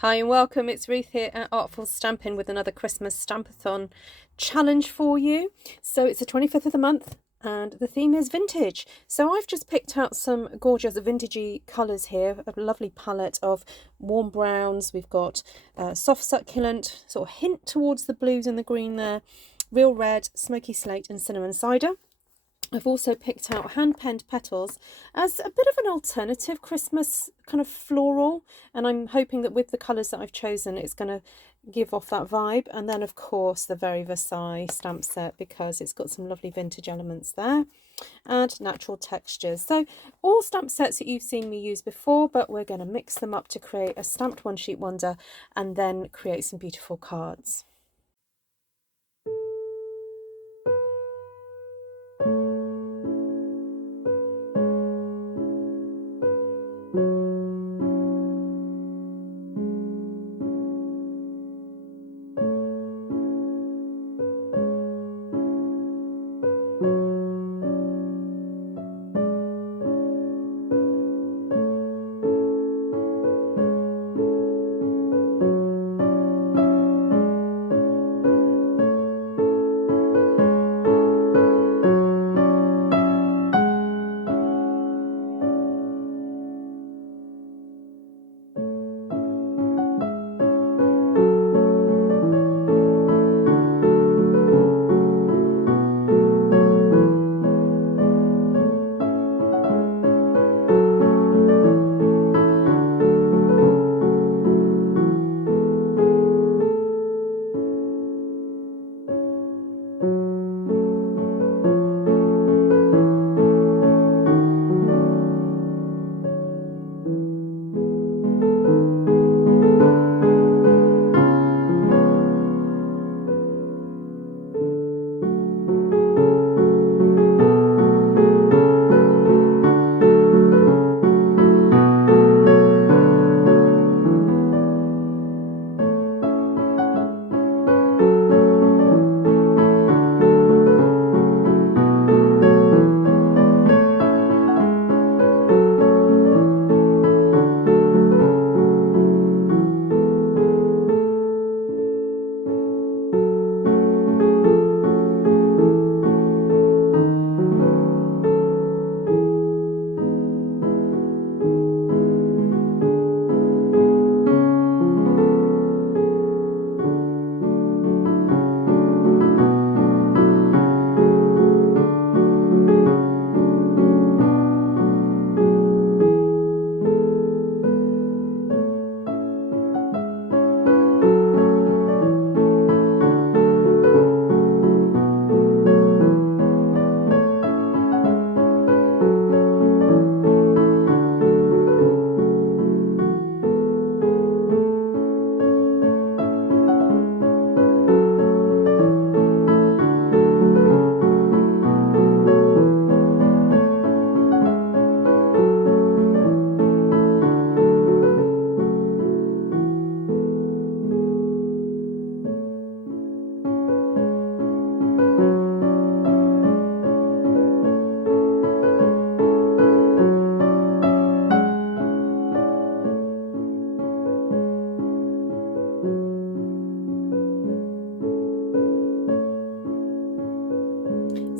Hi and welcome, it's Ruth here at Artful Stampin with another Christmas Stampathon challenge for you. So it's the 25th of the month and the theme is vintage. So I've just picked out some gorgeous vintagey colours here, a lovely palette of warm browns. We've got soft succulent, sort of hint towards the blues and the green there, real red, smoky slate and cinnamon cider. I've also picked out hand-penned petals as a bit of an alternative Christmas kind of floral, and I'm hoping that with the colours that I've chosen it's going to give off that vibe. And then of course the very Versailles stamp set, because it's got some lovely vintage elements there and natural textures. So all stamp sets that you've seen me use before, but we're going to mix them up to create a stamped one sheet wonder and then create some beautiful cards.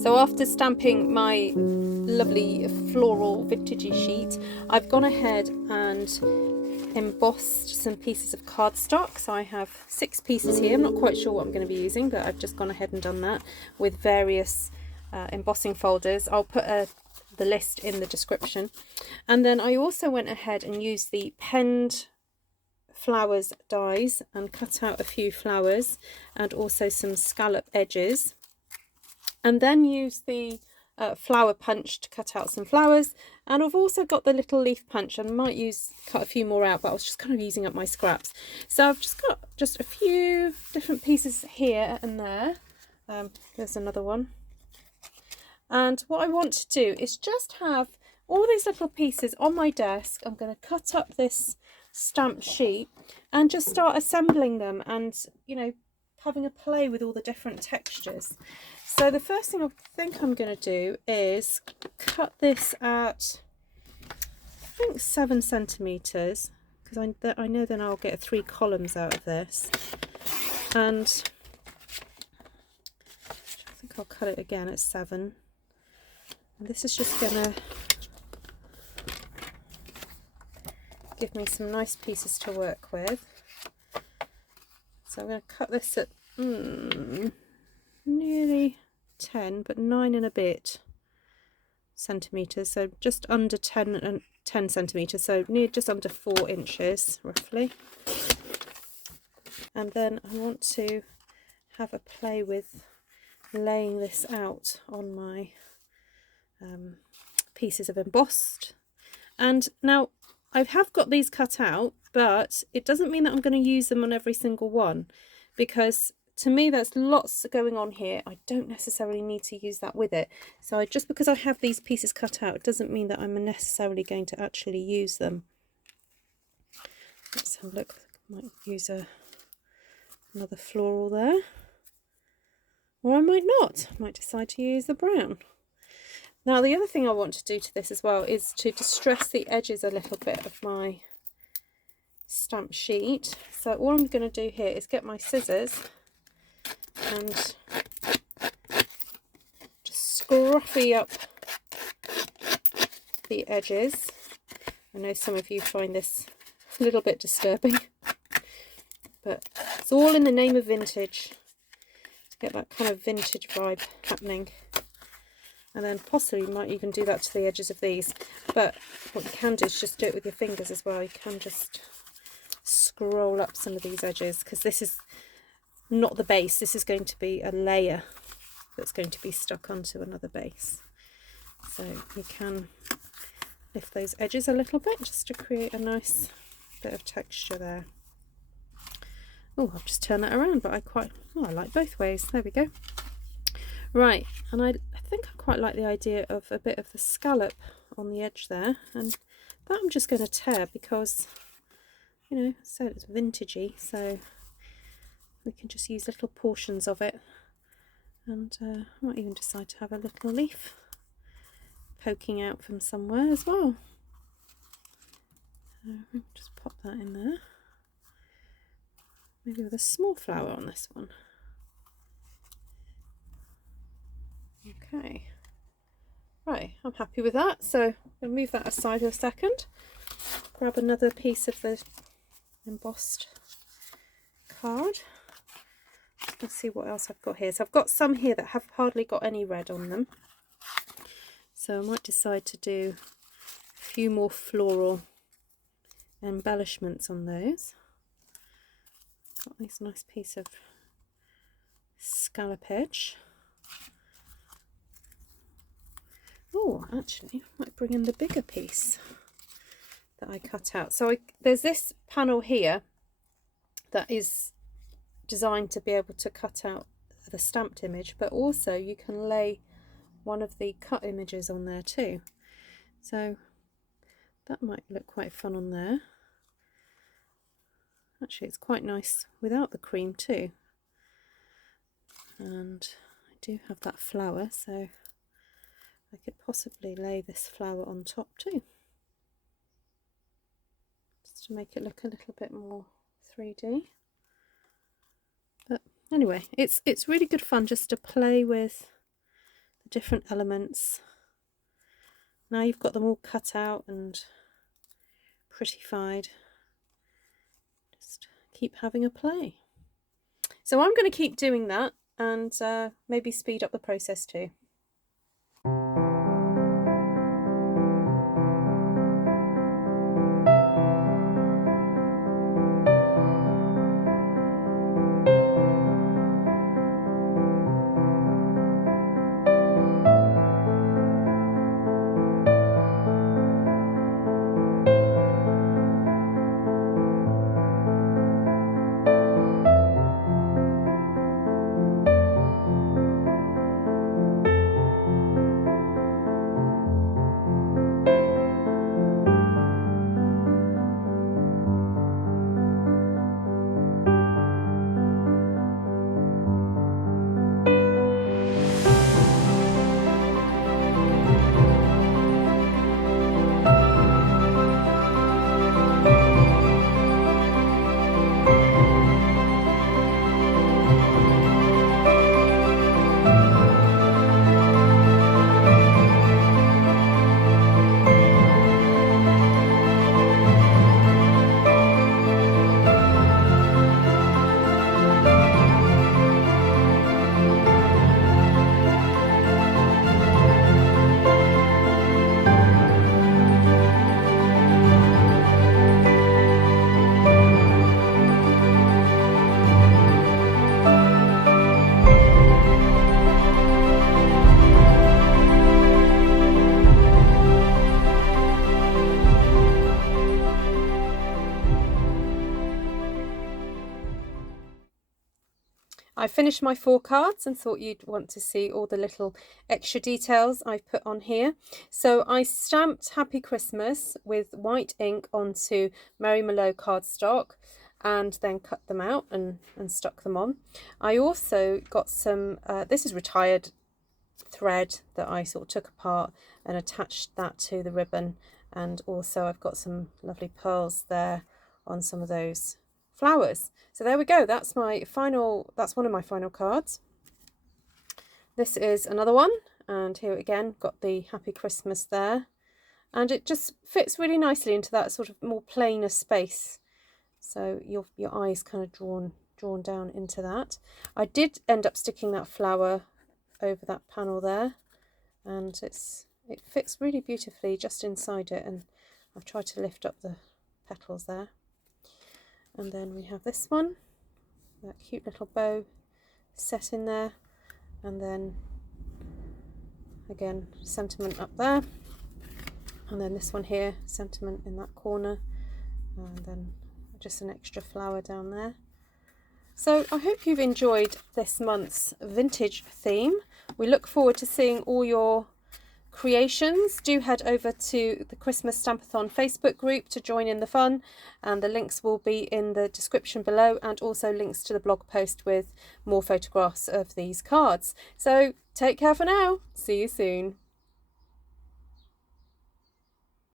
So after stamping my lovely floral vintagey sheet, I've gone ahead and embossed some pieces of cardstock. So I have 6 pieces here. I'm not quite sure what I'm going to be using, but I've just gone ahead and done that with various embossing folders. I'll put the list in the description. And then I also went ahead and used the penned flowers dies and cut out a few flowers and also some scallop edges. And then use the flower punch to cut out some flowers, and I've also got the little leaf punch. I might cut a few more out, but I was just kind of using up my scraps. So I've just got a few different pieces here and there. There's another one. And what I want to do is just have all these little pieces on my desk. I'm going to cut up this stamp sheet and just start assembling them and, you know, having a play with all the different textures. So the first thing I think I'm going to do is cut this at, I think 7 centimeters, because I know then I'll get 3 columns out of this. And I think I'll cut it again at 7. And this is just going to give me some nice pieces to work with. So I'm going to cut this at nearly 10, but 9 and a bit centimeters, so just under 10 centimeters, so just under 4 inches roughly. And then I want to have a play with laying this out on my pieces of embossed. And now I have got these cut out, but it doesn't mean that I'm going to use them on every single one, because to me there's lots going on here. I don't necessarily need to use that with it. So just because I have these pieces cut out, it doesn't mean that I'm necessarily going to actually use them. Let's have a look. Might use another floral there, or I might not. I might decide to use the brown. Now the other thing I want to do to this as well is to distress the edges a little bit of my stamp sheet. So all I'm going to do here is get my scissors and just scruffy up the edges. I know some of you find this a little bit disturbing, but it's all in the name of vintage, to get that kind of vintage vibe happening. And then possibly you might even do that to the edges of these, but what you can do is just do it with your fingers as well. You can just scroll up some of these edges, because this is not the base, this is going to be a layer that's going to be stuck onto another base. So you can lift those edges a little bit just to create a nice bit of texture there. Oh, I've just turned that around, but I like both ways. There we go. Right, and I think I quite like the idea of a bit of the scallop on the edge there, and that I'm just going to tear because, you know, I said it's vintagey, so we can just use little portions of it. And I might even decide to have a little leaf poking out from somewhere as well. So just pop that in there, maybe with a small flower on this one. Okay, right, I'm happy with that, so I'll move that aside a second, grab another piece of the embossed card. Let's see what else I've got here. So I've got some here that have hardly got any red on them, so I might decide to do a few more floral embellishments on those. Got this nice piece of scallop edge. Oh, actually, I might bring in the bigger piece that I cut out. So there's this panel here that is designed to be able to cut out the stamped image, but also you can lay one of the cut images on there too. So that might look quite fun on there. Actually, it's quite nice without the cream too. And I do have that flower, so I could possibly lay this flower on top too, just to make it look a little bit more 3D. But anyway, it's really good fun just to play with the different elements. Now you've got them all cut out and prettified, just keep having a play. So I'm going to keep doing that and maybe speed up the process too. I finished my 4 cards and thought you'd want to see all the little extra details I've put on here. So I stamped Happy Christmas with white ink onto Merry Merlot cardstock and then cut them out and stuck them on. I also got some, this is retired thread that I sort of took apart and attached that to the ribbon, and also I've got some lovely pearls there on some of those flowers. So there we go, that's one of my final cards. This is another one, and here again got the Happy Christmas there, and it just fits really nicely into that sort of more plainer space. So your eyes kind of drawn down into that. I did end up sticking that flower over that panel there, and it fits really beautifully just inside it, and I've tried to lift up the petals there. And then we have this one, that cute little bow set in there, and then again sentiment up there, and then this one here, sentiment in that corner, and then just an extra flower down there. So I hope you've enjoyed this month's vintage theme. We look forward to seeing all your creations. Do head over to the Christmas Stampathon Facebook group to join in the fun, and the links will be in the description below, and also links to the blog post with more photographs of these cards. So take care for now. See you soon.